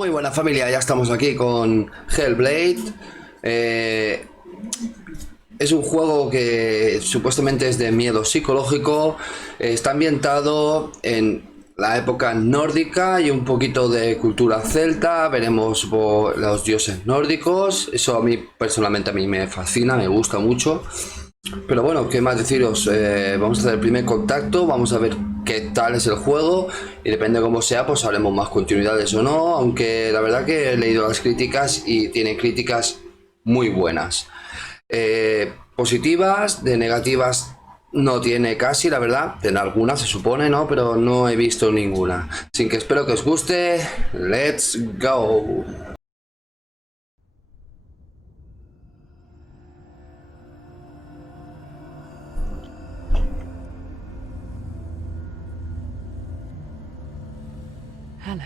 Muy buena familia, ya estamos aquí con HellBlade. Es un juego que supuestamente es de miedo psicológico. Está ambientado en la época nórdica y un poquito de cultura celta. Veremos los dioses nórdicos. Eso a mí personalmente me fascina, me gusta mucho. Pero bueno, ¿qué más deciros? Vamos a hacer el primer contacto, vamos a ver qué tal es el juego y depende de cómo sea, pues haremos más continuidades o no, aunque la verdad que he leído las críticas y tiene críticas muy buenas. Positivas, de negativas no tiene casi, la verdad, tiene algunas se supone, ¿no? Pero no he visto ninguna. Así que espero que os guste. ¡Let's go! Hello.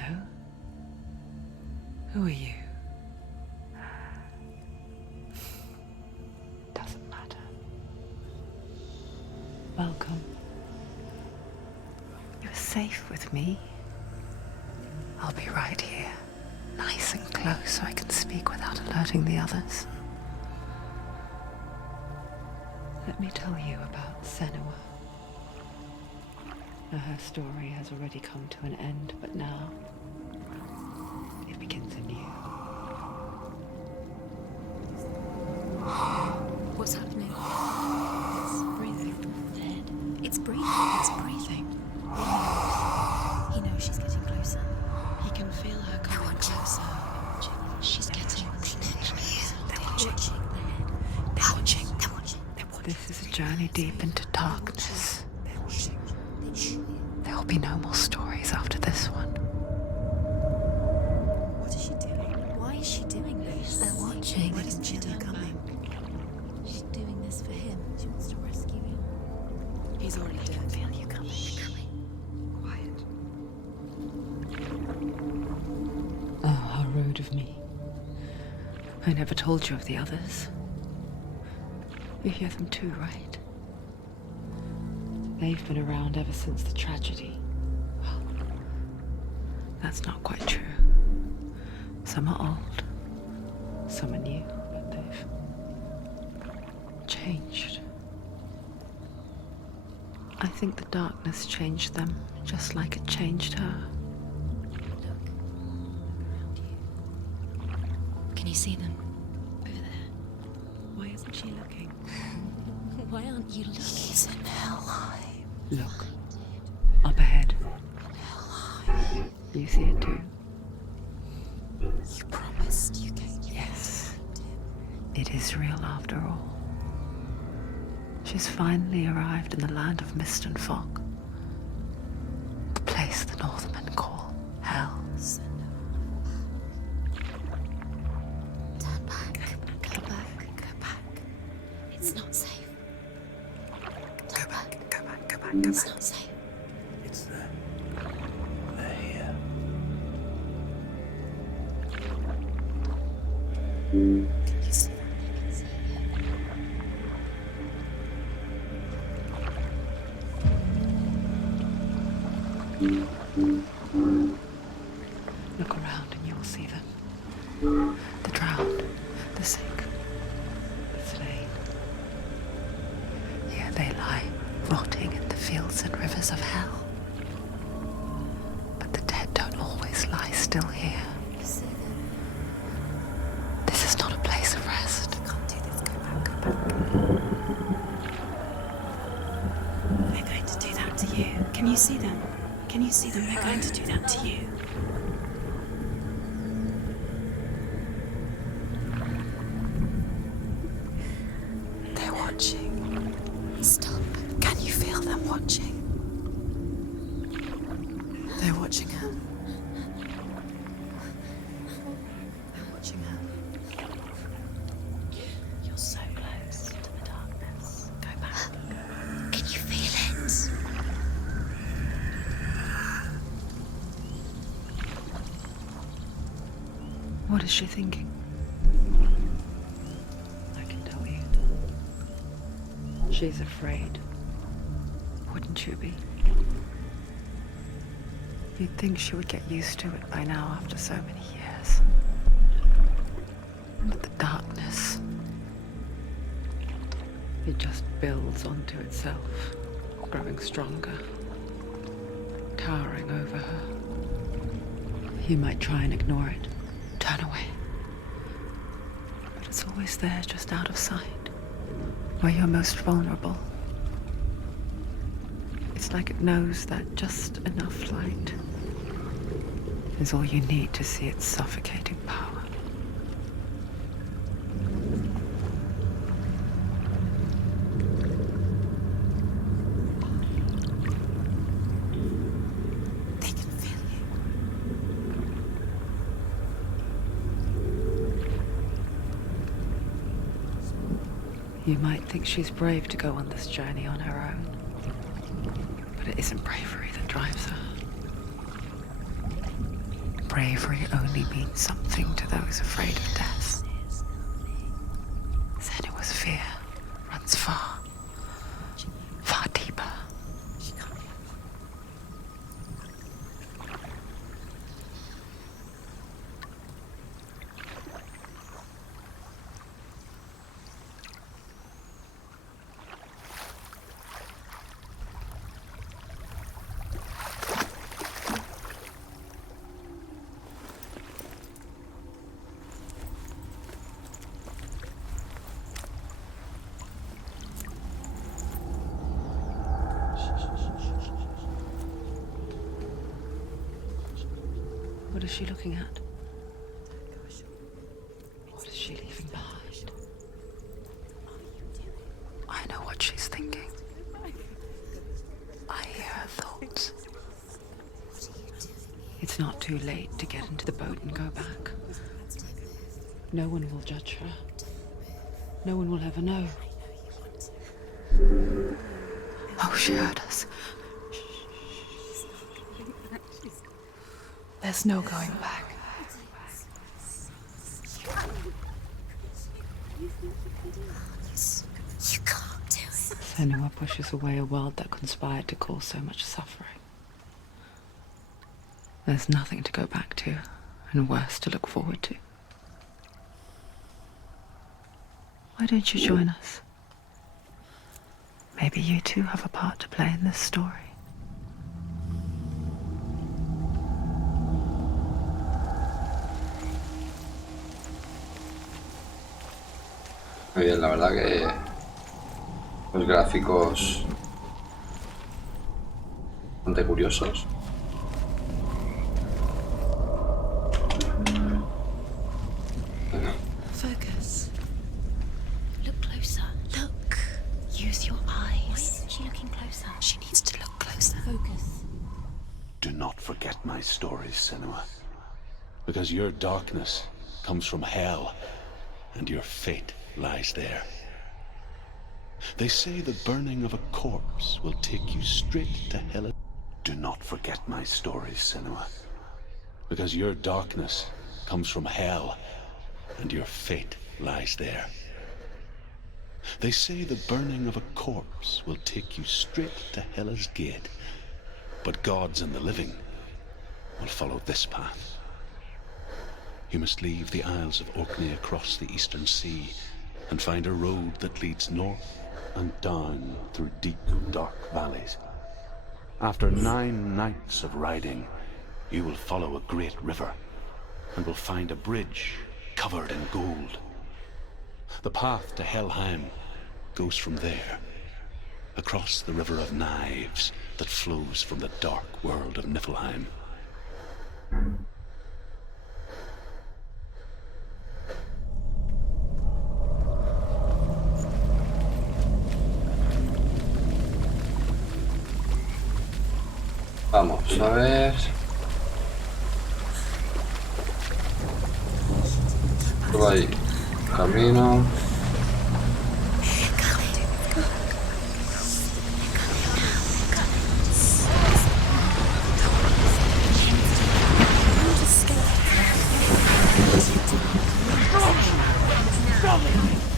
Who are you? Doesn't matter. Welcome. You're safe with me. I'll be right here, nice and close so I can speak without alerting the others. Let me tell you about Senua. Her story has already come to an end, but now it begins anew. What's happening? It's breathing. Dead. It's breathing. It's breathing. He knows she's getting closer. He can feel her coming closer. She's getting closer. They're watching. They're watching. They're watching. This is a journey deep into darkness. There will be no more stories after this one. What is she doing? Why is she doing this? They're watching. Why doesn't she turn coming? She's doing this for him. She wants to rescue him. He's already dead. I can feel you coming. Quiet. Oh, how rude of me. I never told you of the others. You hear them too, right? They've been around ever since the tragedy. Well, that's not quite true. Some are old, some are new, but they've changed. I think the darkness changed them, just like it changed her. Can you see them? Over there. Why isn't she looking? Why aren't you looking? He's in Helheim. Look, up ahead. You see it too? You promised you came. Yes. It is real after all. She's finally arrived in the land of mist and fog. The place the Northmen call Hell. Turn back. Go back. Go back. It's not safe. Go back. Go back. Go back. Go back. It's not safe. It's there. They're here. Can you see that? I can see it. Look around and you'll see them. The drowned, the sick, the slain. Here they lie, rotting in the fields and rivers of hell. But the dead don't always lie still here. You see them? This is not a place of rest. You can't do this. Go back. Go back. They're going to do that to you. Can you see them? Can you see them? They're going to do that to you. They're watching. Stop. Can you feel them watching? They're watching her. They're watching her. You're so close to the darkness. Go back. Can you feel it? What is she thinking? I can tell you. She's afraid. Wouldn't you be? You'd think she would get used to it by now after so many years. But the darkness, it just builds onto itself, growing stronger, towering over her. You might try and ignore it, turn away. But it's always there, just out of sight, where you're most vulnerable. It's like it knows that just enough light is all you need to see its suffocating power. They can feel you. You might think she's brave to go on this journey on her own. But it isn't bravery that drives her. Bravery only means something to those afraid of death. Senua's fear runs far, far deeper. What is she looking at? What is she leaving behind? I know what she's thinking. I hear her thoughts. It's not too late to get into the boat and go back. No one will judge her. No one will ever know. Oh, she heard us. There's no going back. You can't do it. Senua pushes away a world that conspired to cause so much suffering. There's nothing to go back to, and worse to look forward to. Why don't you join us? Maybe you too have a part to play in this story. Muy bien, la verdad que los gráficos bastante curiosos. Focus. Look closer. Look. Use your eyes. Why isn't she looking closer? She needs to look closer. Focus. Do not forget my stories, Senua. Because your darkness comes from hell, and your fate lies there. They say the burning of a corpse will take you straight to Hela. Do not forget my stories, Senua. Because your darkness comes from hell, and your fate lies there. They say the burning of a corpse will take you straight to Hela's gate, but gods and the living will follow this path. You must leave the Isles of Orkney across the eastern sea and find a road that leads north and down through deep, dark valleys. After 9 nights of riding, you will follow a great river and will find a bridge covered in gold. The path to Helheim goes from there, across the river of knives that flows from the dark world of Niflheim. Vamos a ver. Por ahí. Camino.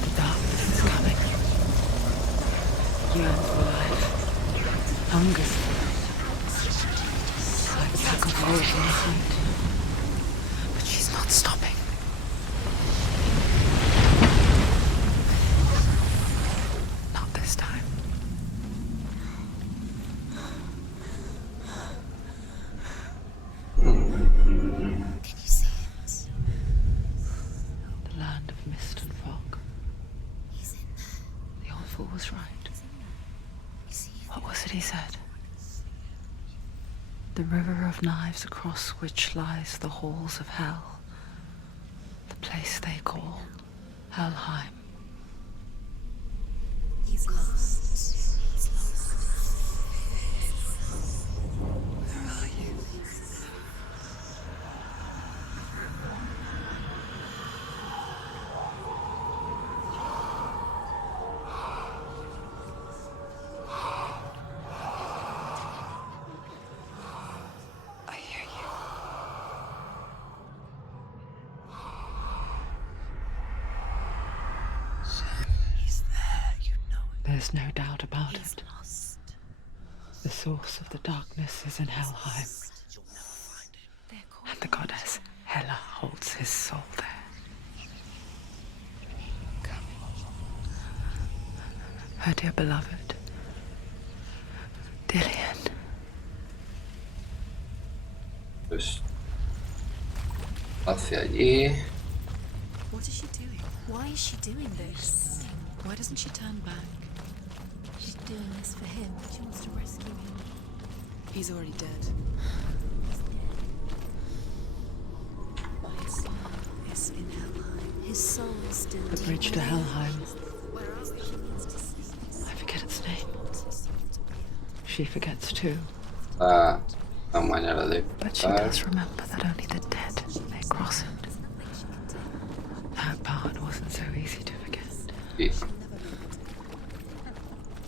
The darkness is coming. Yearns for life. Hungers for it. Like sacrifice. evolve in the fight. But she's not stopping. Not this time. Can you see it? The land of mist and fog. He's in there. The old fool was right. You see it? What was it he said? The river of knives across which lies the halls of hell. The place they call Helheim. He's lost. He's lost. Where are you? I hear you. He's there, you know it. There's no doubt about He's it. lost. The source of the darkness is in Helheim, You'll never find him. They're called and the goddess Hela holds his soul there. Her dear beloved, Dillian. Pues hacia allí. What is she doing? Why is she doing this? Why doesn't she turn back? She's doing this for him. She wants to rescue him. He's already dead. But his soul is in Helheim. His soul is still The bridge to Helheim. Where else she needs to see this? I forget its name. She forgets too. La manera de But she pasar. does remember that only the dead may cross it. That part wasn't so easy to forget. Y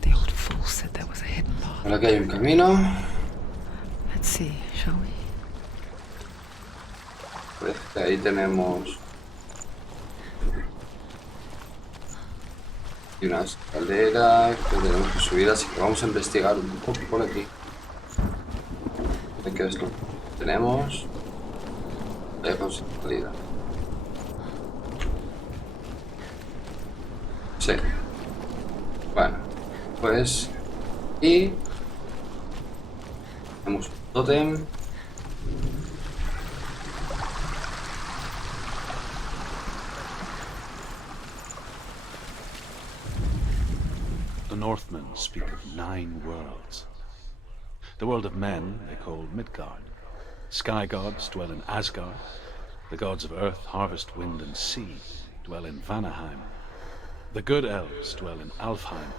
The old fool said there was a hidden path. ahora que hay un camino, Let's see, shall we? pues que ahí tenemos y una escalera que tenemos que subir, así que vamos a investigar un poco por aquí. ¿Qué es lo que tenemos? Lejos salida. Sí. Bueno, pues y tenemos un tótem. The Northmen speak of 9 worlds. The world of men they call Midgard. Sky gods dwell in Asgard. The gods of earth, harvest, wind, and sea dwell in Vanaheim. The good elves dwell in Alfheim.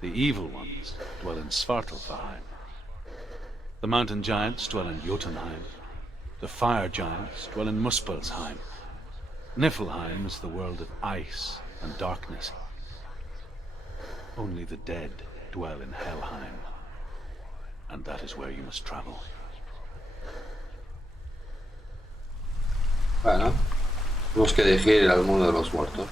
The evil ones dwell in Svartalfheim. The mountain giants dwell in Jotunheim. The fire giants dwell in Muspelheim. Niflheim is the world of ice and darkness. Only the dead dwell in Helheim. And that is where you must travel. Bueno, tenemos que dirigir ir al mundo de los muertos.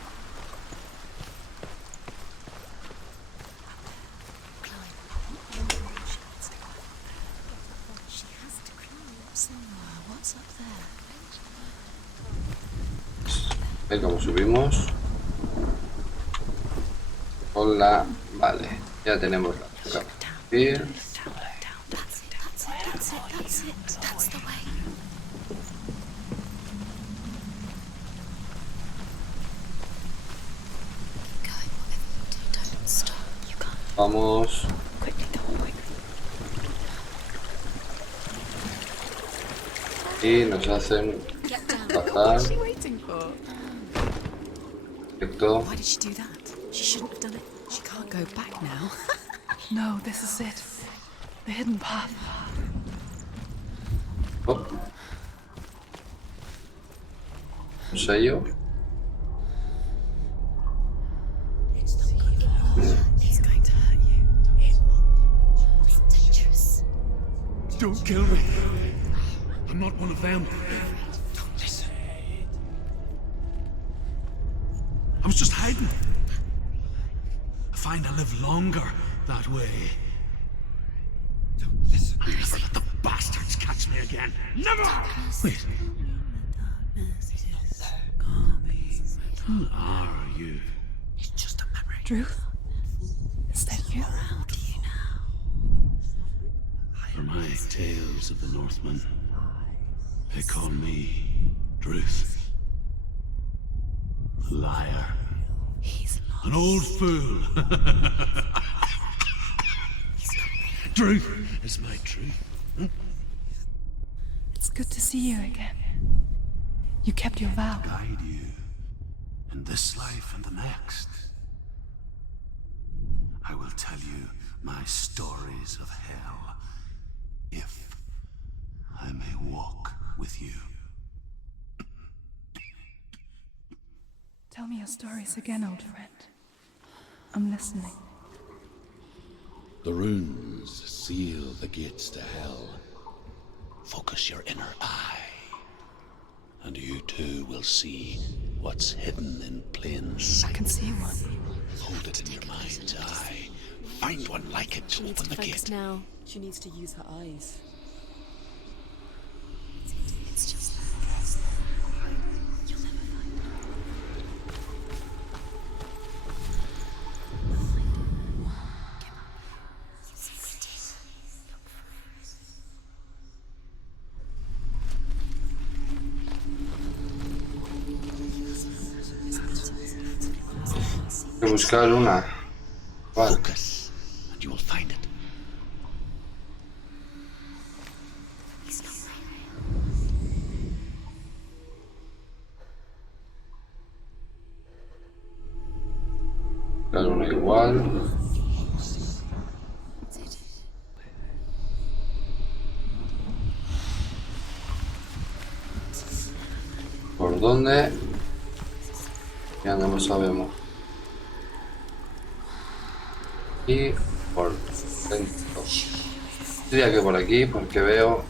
She has to climb. Senua, what's up there? ¿Ves cómo subimos? Hola, vale, ya tenemos la subir. That's it, that's it, that's it, that's it. That's the way. Keep going, whatever you do, don't stop. You can't. Vamos. Quickly, Tom, quick. Y nos hacen Get down. bajar. What's she waiting for? Perfecto. Why did she do that? She shouldn't have done it. She can't go back now. No, this is it. The hidden path. Oh. Un sello. It's not good. He's going to hurt you. It's dangerous. Don't kill me. I'm not one of them. Don't listen. I was just hiding. I find I live longer that way. Don't listen. Never let the bastards catch me. me again. Never! Wait. Who are you? It's just a memory. Druth? Is that you? How do you know? For my tales of the Northmen, they call me Druth. Liar. He's lost. An old fool. Truth is my truth. It's good to see you again. You kept your vow. Guide you in this life and the next. I will tell you my stories of hell, if I may walk with you. Tell me your stories again, old friend. I'm listening. The runes seal the gates to hell. Focus your inner eye, and you too will see what's hidden in plain I sight. can see one. Hold it in your mind's eye. Find one like it to She needs open to the focus gate. now. She needs to use her eyes. It's just that. You'll never find it. Hay que buscar una. Vale. Focus, and you will find it. Buscar una igual. ¿Por dónde? Ya no lo sabemos. Y por dentro. Diría que por aquí, porque veo.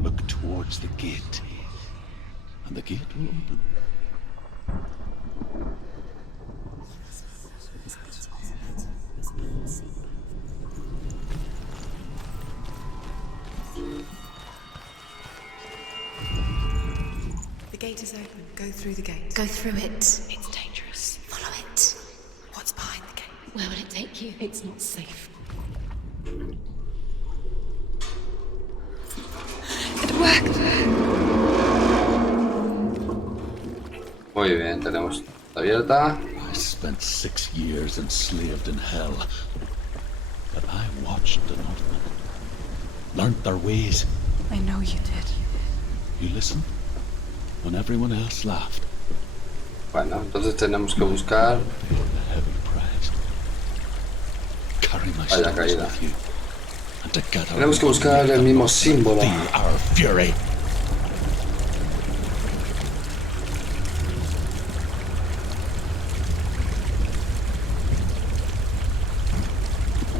Look towards the gate, and the gate will open. The gate is open. Go through the gate. Go through it. It's dangerous. Follow it. What's behind the gate? Where will it take you? It's not safe. It worked! Muy bien, tenemos abierta. I spent 6 years enslaved in hell, but I watched the Northmen, learnt their ways. I know you did. You listened when everyone else laughed. Bueno, entonces tenemos que buscar. Paid the heavy price. Carry my Vaya stories caída. with you, and together Tenemos que buscar el mismo símbolo. feel our fury.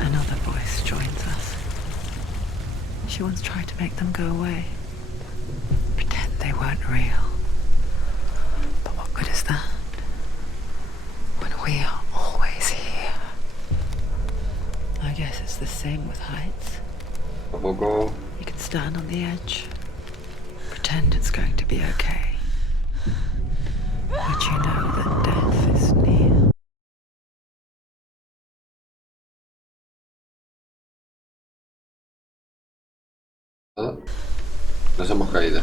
Another voice joins us. She once tried to make them go away. Pretend they weren't real. But what good is that? When we are always here. I guess it's the same with heights. Tampoco. You can stand on the edge. Pretend it's going to be okay. But you know that death is near. Nos hemos caído.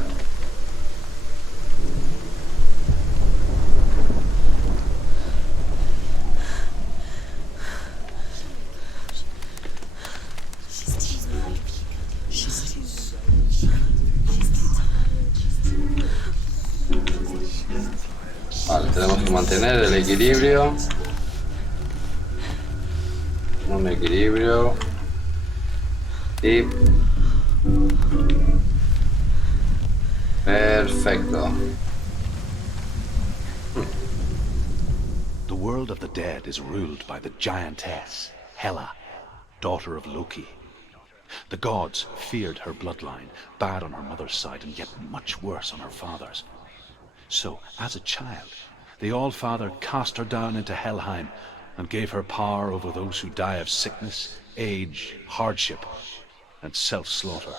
Vale, tenemos que mantener el equilibrio. Un equilibrio. Y... perfecto. The world of the dead is ruled by the giantess, Hela, daughter of Loki. The gods feared her bloodline, bad on her mother's side and yet much worse on her father's. So, as a child, the All-Father cast her down into Helheim and gave her power over those who die of sickness, age, hardship, and self-slaughter.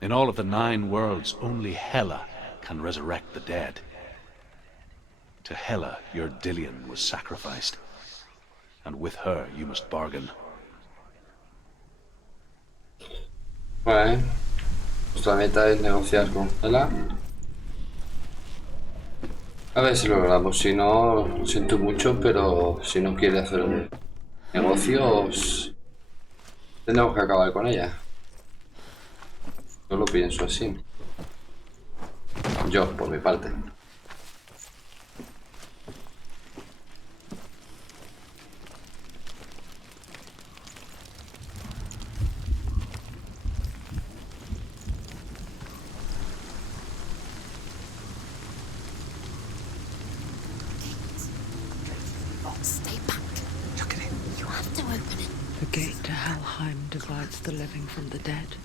In all of the 9 worlds, only Hela can resurrect the dead. To Hela, your Dillion was sacrificed, and with her you must bargain. Vale. Nuestra meta es negociar con Hela. A ver si lo logramos. Si no, lo siento mucho, pero si no quiere hacer negocios, tendremos que acabar con ella. Yo lo pienso así. Yo, por mi parte. Stay back. Look at it. You have to open it. The gate to Helheim divides the living from the dead.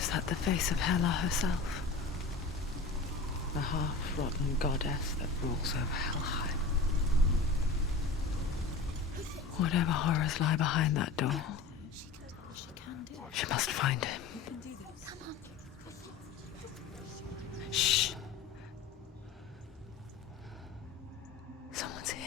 Is that the face of Hela herself? The half-rotten goddess that rules over Helheim. Whatever horrors lie behind that door, she must find him. Shh. Someone's here.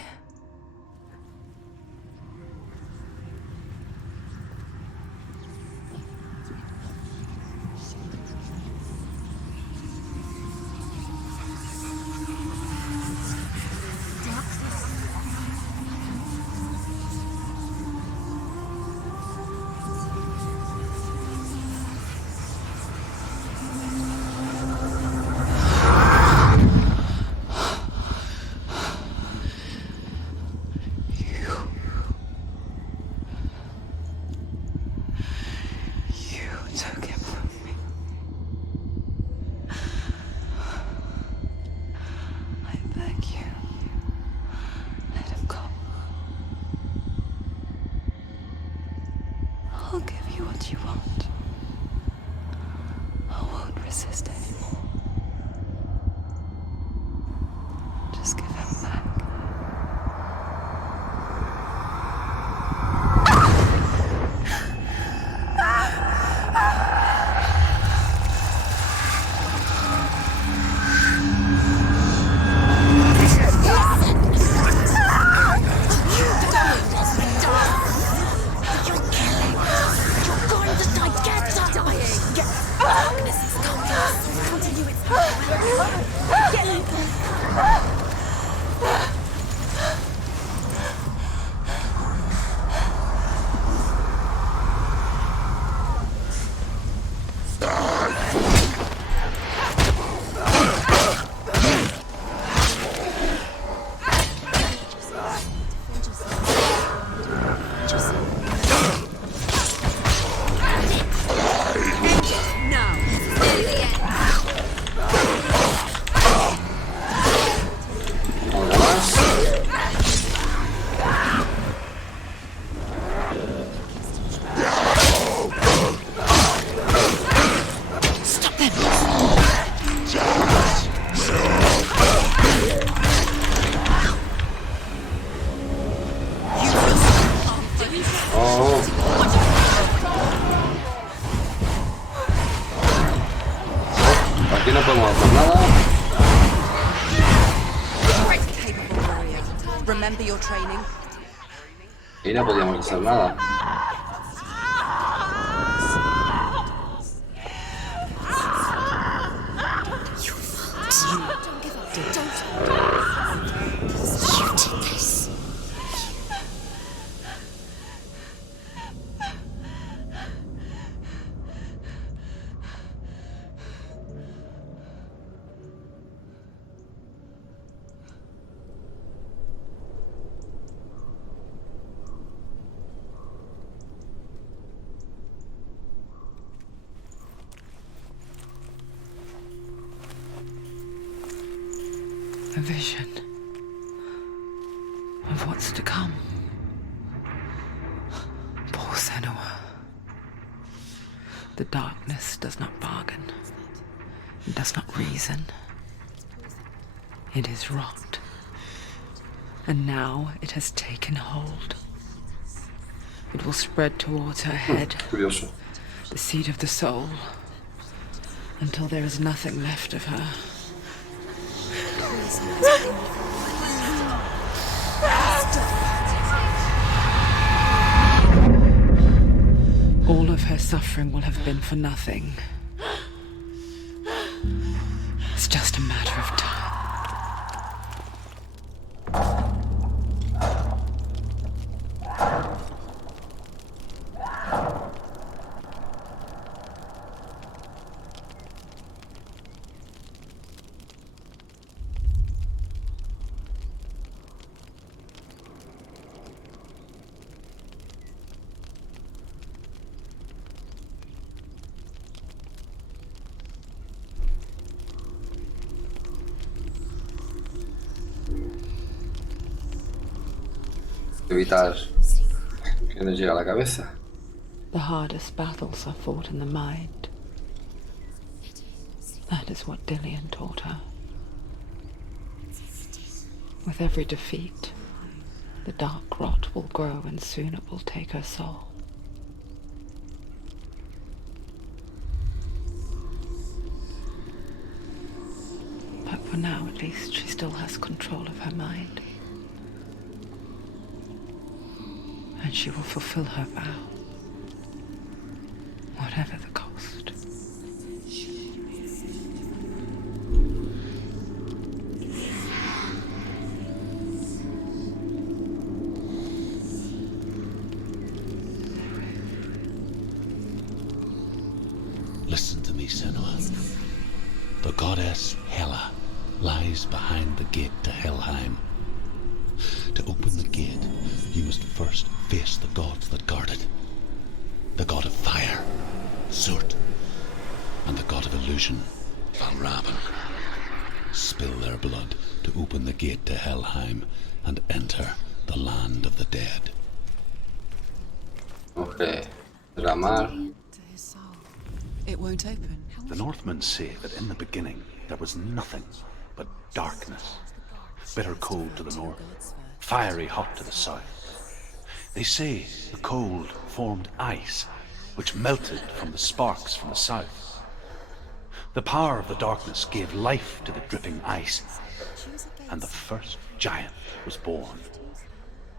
I'll give you what you want. I won't resist anymore. Just give him back. Aquí no podemos hacer nada. Remember your training. Y no podíamos hacer nada. A vision of what's to come. Poor Senua. The darkness does not bargain. It does not reason. It is rot. And now it has taken hold. It will spread towards her head, Curioso. the seat of the soul, until there is nothing left of her. All of her suffering will have been for nothing. It's just a matter of time. Evitar que nos llegue a la cabeza. The hardest battles are fought in the mind. That is what Dillian taught her. With every defeat, the dark rot will grow and soon it will take her soul. But for now, at least, she still has control of her mind. And she will fulfill her vow, whatever the cost. Listen to me, Senua. The goddess Hela lies behind the gate to Helheim. To open the gate, you must first face the gods that guard it. The god of fire, Surt, and the god of illusion, Valravan. Spill their blood to open the gate to Helheim and enter the land of the dead. Okay. Derramar. To his soul. It won't open. The Northmen say that in the beginning there was nothing but darkness. Bitter cold to the north, fiery hot to the south. They say the cold formed ice, which melted from the sparks from the south. The power of the darkness gave life to the dripping ice, and the first giant was born,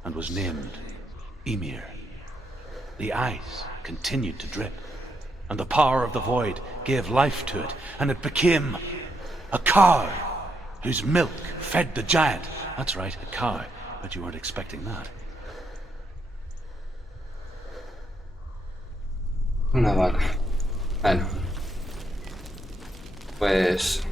and was named Ymir. The ice continued to drip, and the power of the void gave life to it, and it became a cow, whose milk fed the giant. That's right, a cow. Bet you weren't expecting that. Una vaca. Bueno. Pues...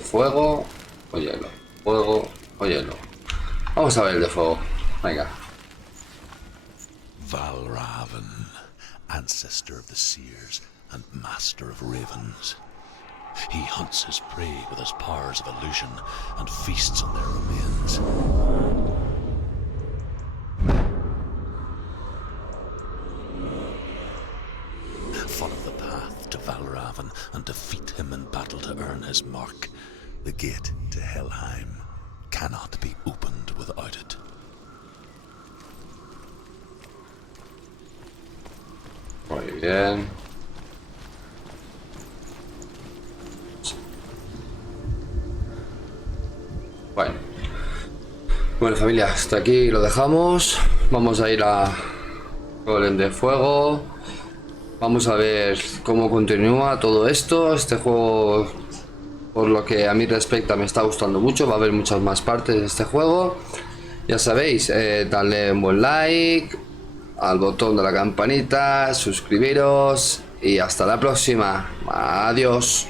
fuego o hielo. Fuego o hielo. Vamos a ver el de fuego. Venga. Valravan, ancestor of the seers and master of ravens. He hunts his prey with his powers of illusion and feasts on their remains. Follow the path to Valravan and defeat him in battle to earn his mark. The gate to Helheim cannot be opened without it. Muy bien. Bueno familia, hasta aquí lo dejamos. Vamos a ir a Golem de Fuego. Vamos a ver cómo continúa todo esto. Este juego, por lo que a mí respecta, me está gustando mucho. Va a haber muchas más partes de este juego. Ya sabéis, dadle un buen like, al botón de la campanita, suscribiros y hasta la próxima. Adiós.